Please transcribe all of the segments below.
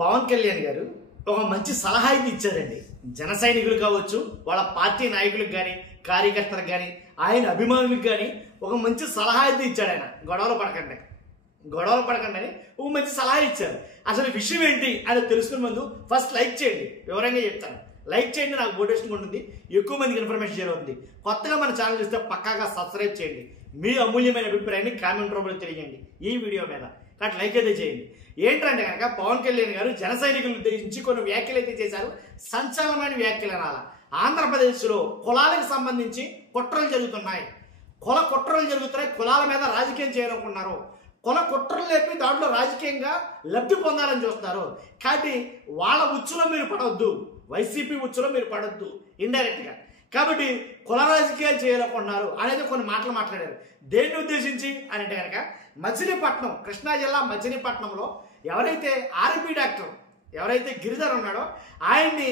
పవన్ కళ్యాణ్ గారు ఒక మంచి సలహా అయితే ఇచ్చారండి. జన సైనికులు కావచ్చు, వాళ్ళ పార్టీ నాయకులకు కానీ, కార్యకర్తలకు కానీ, ఆయన అభిమానులకు కానీ ఒక మంచి సలహా అయితే ఇచ్చాడు. ఆయన గొడవలు పడకండి అని ఒక మంచి సలహా ఇచ్చారు. అసలు విషయం ఏంటి అని తెలుసుకునే ముందు ఫస్ట్ లైక్ చేయండి, వివరంగా చెప్తాను. లైక్ చేయండి, నాకు మోటివేషన్ ఉంటుంది, ఎక్కువ మందికి ఇన్ఫర్మేషన్ షేర్ అవుతుంది. కొత్తగా మన ఛానల్ చూస్తే పక్కాగా సబ్స్క్రైబ్ చేయండి. మీ అమూల్యమైన అభిప్రాయాన్ని కామెంట్ రూపంలో తెలియజేయండి ఈ వీడియో మీద. కాబట్టి లైక్ అయితే చేయండి. ఏంటంటే కనుక పవన్ కళ్యాణ్ గారు జన సైనికులను ఉద్దేశించి కొన్ని వ్యాఖ్యలు అయితే చేశారు. సంచలనమైన వ్యాఖ్యలు అనాల. ఆంధ్రప్రదేశ్లో కులాలకు సంబంధించి కుట్రలు జరుగుతున్నాయి. కుట్రలు జరుగుతున్నాయి. కులాల మీద రాజకీయం చేయాలనుకున్నారు. కుట్రలు లేపి దాంట్లో రాజకీయంగా లబ్ధి పొందాలని చూస్తున్నారు. కాబట్టి వాళ్ళ ఉచ్చులో మీరు పడవద్దు, వైసీపీ ఉచ్చులో మీరు పడవద్దు ఇండైరెక్ట్గా. కాబట్టి కుల రాజకీయాలు చేయాలనుకుంటున్నారు అనేది కొన్ని మాటలు మాట్లాడారు. దేన్ని ఉద్దేశించి అని అంటే కనుక మచిలీపట్నం, కృష్ణా జిల్లా మచిలీపట్నంలో ఎవరైతే ఆర్ఎంపీ డాక్టర్ ఎవరైతే గిరిధర్ ఉన్నాడో ఆయన్ని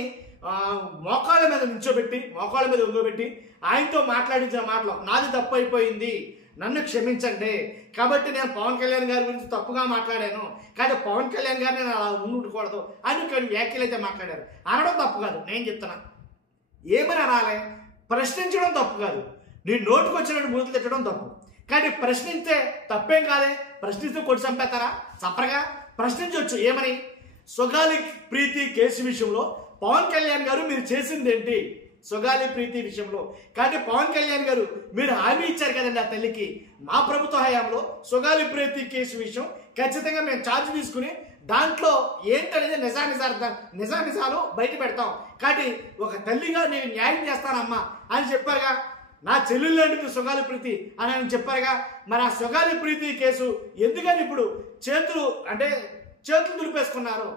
మోకాళ్ళ మీద నించోబెట్టి, మోకాళ్ళ మీద ఒంగోబెట్టి ఆయనతో మాట్లాడించిన మాటలు, నాది తప్పు అయిపోయింది, నన్ను క్షమించండి, కాబట్టి నేను పవన్ కళ్యాణ్ గారి గురించి తప్పుగా మాట్లాడాను, కానీ పవన్ కళ్యాణ్ గారిని నేను అలా ఉండకూడదు అని కొన్ని వ్యాఖ్యలు అయితే మాట్లాడారు. అనడం తప్పు కాదు, నేను చెప్తున్నా. ఏమని అనాలి? ప్రశ్నించడం తప్పు కాదు, నీ నోటుకు వచ్చినట్టు బూతులు తిట్టడం తప్పు. కానీ ప్రశ్నిస్తే తప్పేం కాదే. ప్రశ్నిస్తే కొట్టి చంపేస్తారా? చంపరగా ప్రశ్నించవచ్చు. ఏమని? సుగాలి ప్రీతి కేసు విషయంలో పవన్ కళ్యాణ్ గారు మీరు చేసింది ఏంటి? సుగాలి ప్రీతి విషయంలో కానీ పవన్ కళ్యాణ్ గారు మీరు హామీ ఇచ్చారు కదండి ఆ తల్లికి, మా ప్రభుత్వ హయాంలో సుగాలి ప్రీతి కేసు విషయం ఖచ్చితంగా మేము ఛార్జ్ తీసుకుని దాంట్లో ఏంటనేది నిజాలు బయట పెడతాం, కాబట్టి ఒక తల్లిగా నేను న్యాయం చేస్తానమ్మా అని చెప్పారుగా. నా చెల్లెలు లాంటిది సుగాలి ప్రీతి అని ఆయన చెప్పారుగా. మరి ఆ సుగాలి ప్రీతి కేసు ఎందుకని ఇప్పుడు చేతులు దులిపేసుకున్నారు?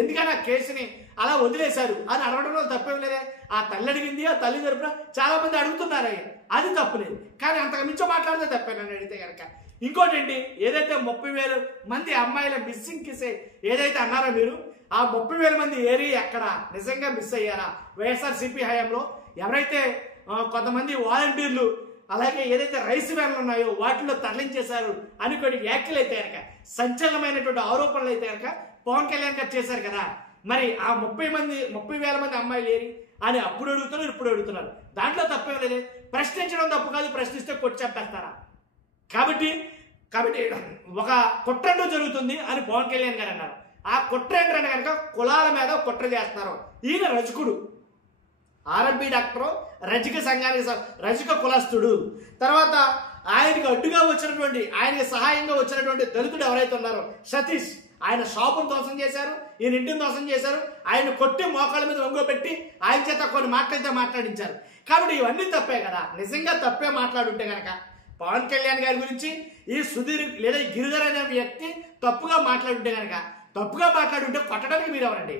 ఎందుకని ఆ కేసుని అలా వదిలేశారు అని అడగడంలో తప్పేం లేదే. ఆ తల్లి అడిగింది, ఆ తల్లి తరపున చాలా మంది అడుగుతున్నారు, అది తప్పులేదు. కానీ అంతకు మించి మాట్లాడితే తప్పే నన్ను అడిగితే కనుక. ఇంకోటి ఏంటి, ఏదైతే 30,000 మంది అమ్మాయిల మిస్సింగ్ కేసే ఏదైతే అన్నారో మీరు, ఆ 30,000 మంది ఏరియా ఎక్కడ నిజంగా మిస్ అయ్యారా? వైఎస్ఆర్సీపీ హయాంలో ఎవరైతే కొంతమంది వాలంటీర్లు అలాగే ఏదైతే రైస్ వ్యాన్లు ఉన్నాయో వాటిలో తరలించేశారు అని కొన్ని వ్యాఖ్యలు అయితే కనుక, సంచలనమైనటువంటి ఆరోపణలు అయితే కనుక పవన్ కళ్యాణ్ గారు చేశారు కదా. మరి ఆ 30,000 మంది అమ్మాయిలు ఏరి అని అప్పుడు అడుగుతున్నారు, ఇప్పుడు అడుగుతున్నారు. దాంట్లో తప్పేం లేదే. ప్రశ్నించడం తప్పు కాదు, ప్రశ్నిస్తే కొట్టి చంపేస్తారా? కాబట్టి ఒక కుట్ర జరుగుతుంది అని పవన్ కళ్యాణ్ గారు అన్నారు. ఆ కుట్ర ఏంటంటే కనుక కులాల మీద కుట్ర చేస్తున్నారు. ఈయన రజకుడు, ఆర్ఎంపీ డాక్టర్, రజక సంఘానికి రజక కులస్తుడు. తర్వాత ఆయనకి అడ్డుగా వచ్చినటువంటి, ఆయనకి సహాయంగా వచ్చినటువంటి దళితుడు ఎవరైతే ఉన్నారో సతీష్, ఆయన షాపును ధ్వంసం చేశారు, ఈయన ఇంటిని ధ్వంసం చేశారు, ఆయన కొట్టి మోకాళ్ళ మీద ఒంగోబెట్టి ఆయన చేత కొన్ని మాటలైతే మాట్లాడించారు. కాబట్టి ఇవన్నీ తప్పే కదా. నిజంగా తప్పే మాట్లాడుంటే కనుక పవన్ కళ్యాణ్ గారి గురించి ఈ సుధీర్ లేదా గిరిధర్ అనే వ్యక్తి తప్పుగా మాట్లాడుంటే కనుక, కొట్టడానికి మీరెవరండి?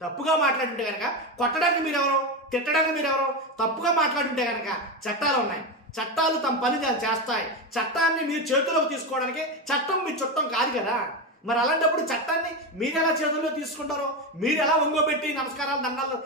తప్పుగా మాట్లాడుంటే కనుక కొట్టడానికి మీరెవరో, తిట్టడానికి మీరెవరో? తప్పుగా మాట్లాడుంటే కనుక చట్టాలు ఉన్నాయి, చట్టాలు తమ పని చేస్తాయి. చట్టాన్ని మీరు చేతిలోకి తీసుకోవడానికి చట్టం మీ చుట్టం కాదు కదా. మరి అలాంటప్పుడు చట్టాన్ని మీరు ఎలా చేతుల్లో తీసుకుంటారో, మీరు ఎలా ఒంగోబెట్టి నమస్కారాలు దండాలు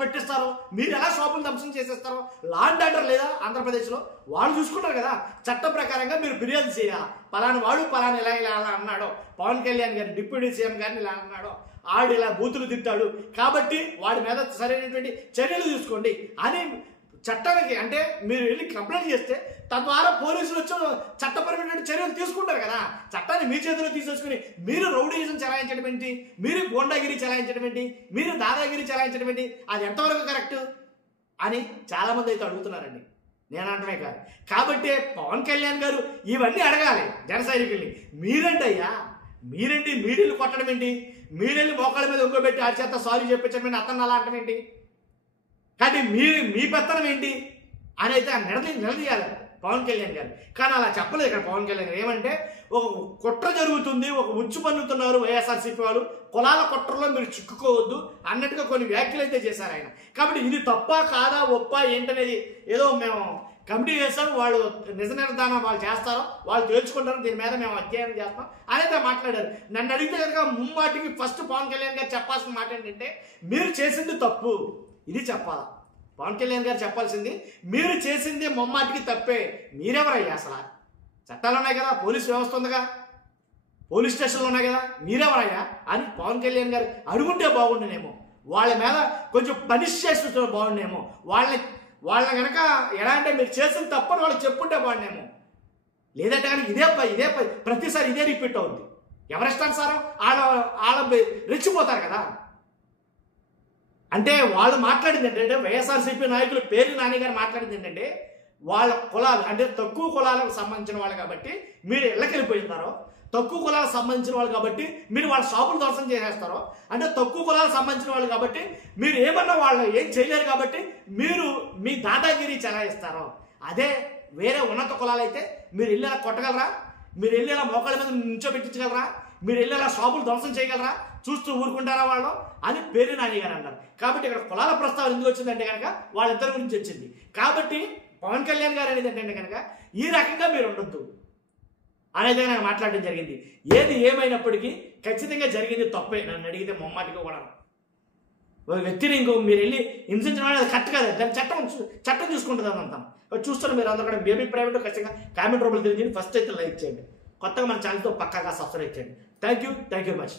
పెట్టిస్తారో, మీరు ఎలా షాపులు ధ్వంసం చేసేస్తారో, లా అండ్ ఆర్డర్ లేదా ఆంధ్రప్రదేశ్లో? వాళ్ళు చూసుకుంటారు కదా. చట్టం ప్రకారంగా మీరు ఫిర్యాదు చేయాలి. పలానా వాడు పలానా ఇలా అన్నాడో, పవన్ కళ్యాణ్ గారిని డిప్యూటీ సీఎం గారిని ఇలా అన్నాడో, ఆడు ఇలా బూతులు తిట్టాడు కాబట్టి వాడి మీద సరైనటువంటి చర్యలు తీసుకోండి అని చట్టానికి అంటే మీరు వెళ్ళి కంప్లైంట్ చేస్తే తద్వారా పోలీసులు వచ్చి చట్టపరమైన చర్యలు తీసుకుంటారు కదా. చట్టాన్ని మీ చేతిలో తీసేసుకుని మీరు రౌడీజం చెలాయించడం ఏంటి, మీరు గోండాగిరి చెలాయించడం ఏంటి, మీరు దాదాగిరి చెలాయించడం ఏంటి, అది ఎంతవరకు కరెక్ట్ అని చాలామంది అయితే అడుగుతున్నారండి. నేను అంటమే కాదు. కాబట్టి పవన్ కళ్యాణ్ గారు ఇవన్నీ అడగాలి జన సైనికుల్ని. మీరేంటి మీడియాలు కొట్టడం ఏంటి, మీడియాలు మోకాళ్ళ మీద ఒంగోబెట్టి ఆడి చేత సారీ చెప్పించడం ఏంటి, అతను అలా అంటం ఏంటి? కానీ మీ పెత్తనం ఏంటి అని అయితే నిలదీయాలి పవన్ కళ్యాణ్ గారు. కానీ అలా చెప్పలేదు ఇక్కడ పవన్ కళ్యాణ్ గారు. ఏమంటే ఒక కుట్ర జరుగుతుంది, ఒక ఉచ్చు పన్నుతున్నారు వైఎస్ఆర్సీపీ వాళ్ళు, కులాల కుట్రలో మీరు చిక్కుకోవద్దు అన్నట్టుగా కొన్ని వ్యాఖ్యలు అయితే చేశారు ఆయన. కాబట్టి ఇది తప్ప కాదా ఒప్ప ఏంటనేది ఏదో మేము కమిటీ చేస్తాం, వాళ్ళు నిజ నిర్ధారణ వాళ్ళు చేస్తారో వాళ్ళు తేల్చుకుంటారు, దీని మీద మేము అధ్యయనం చేస్తాం అనేది మాట్లాడారు. నన్ను అడిగితే కనుక ముమ్మాటికి ఫస్ట్ పవన్ కళ్యాణ్ గారు చెప్పాల్సిన మాట ఏంటంటే మీరు చేసింది తప్పు, ఇది చెప్పాలా. పవన్ కళ్యాణ్ గారు చెప్పాల్సింది మీరు చేసింది ముమ్మాటికి తప్పే. మీరెవరయ్యా? అసలు చట్టాలు ఉన్నాయి కదా, పోలీసు వ్యవస్థ ఉందిగా, పోలీస్ స్టేషన్లో ఉన్నాయి కదా, మీరెవరయ్యా అని పవన్ కళ్యాణ్ గారు అడుగుంటే బాగుండేనేమో. వాళ్ళ మీద కొంచెం పనిష్ చేస్తుంటే బాగుండేమో. వాళ్ళని కనుక ఎలా అంటే మీరు చేసిన తప్పని వాళ్ళకి చెప్పుంటే బాగుండేమో. లేదంటే కనుక ఇదే ప్రతిసారి ఇదే రిపీట్ అవుద్ది. ఎవరిష్టానుసారం వాళ్ళ రెచ్చిపోతారు కదా. అంటే వాళ్ళు మాట్లాడింది ఏంటంటే, వైఎస్ఆర్సీపీ నాయకులు పేరు నాని గారు మాట్లాడింది ఏంటంటే, వాళ్ళ కులాలు అంటే తక్కువ కులాలకు సంబంధించిన వాళ్ళు కాబట్టి మీరు ఇళ్ళకి వెళ్ళిపోయినారో, తక్కువ కులాలకు సంబంధించిన వాళ్ళు కాబట్టి మీరు వాళ్ళ షాపులు ధ్వంసం చేసేస్తారో, అంటే తక్కువ కులాలకు సంబంధించిన వాళ్ళు కాబట్టి మీరు ఏమన్నా వాళ్ళు ఏం చేయలేరు కాబట్టి మీరు మీ దాదాగిరి చెలాయిస్తారో, అదే వేరే ఉన్నత కులాలు అయితే మీరు వెళ్ళేలా కొట్టగలరా, మీరు వెళ్ళేలా మోకాళ్ళ మీద నుంచోబెట్టించగలరా, మీరు వెళ్ళేలా షాపులు ధ్వంసం చేయగలరా, చూస్తూ ఊరుకుంటారా వాళ్ళు అని పేరు నాని గారు అన్నారు. కాబట్టి ఇక్కడ కులాల ప్రస్తావన ఎందుకు వచ్చిందంటే కనుక వాళ్ళిద్దరి గురించి వచ్చింది. కాబట్టి పవన్ కళ్యాణ్ గారు అనేది ఏంటంటే కనుక ఈ రకంగా మీరు ఉండొద్దు అనేది నాకు మాట్లాడడం జరిగింది. ఏది ఏమైనప్పటికీ ఖచ్చితంగా జరిగింది తప్పే, నన్ను అడిగితే మొమ్మాటిగా కూడా. ఒక వ్యక్తిని మీరు వెళ్ళి హింసించడం అనేది కరెక్ట్ కాదు. దాని చట్టం చూసుకుంటుంది అదంతా. చూస్తున్న మీరు అందరూ కూడా బేబీ ప్రైవేట్ ఖచ్చితంగా కామెంట్ రూపంలో తెలియజేయండి. ఫస్ట్ అయితే లైక్ చేయండి. కొత్తగా మన ఛానల్తో పక్కాగా సబ్స్క్రైబ్ చేయండి. Thank you very much.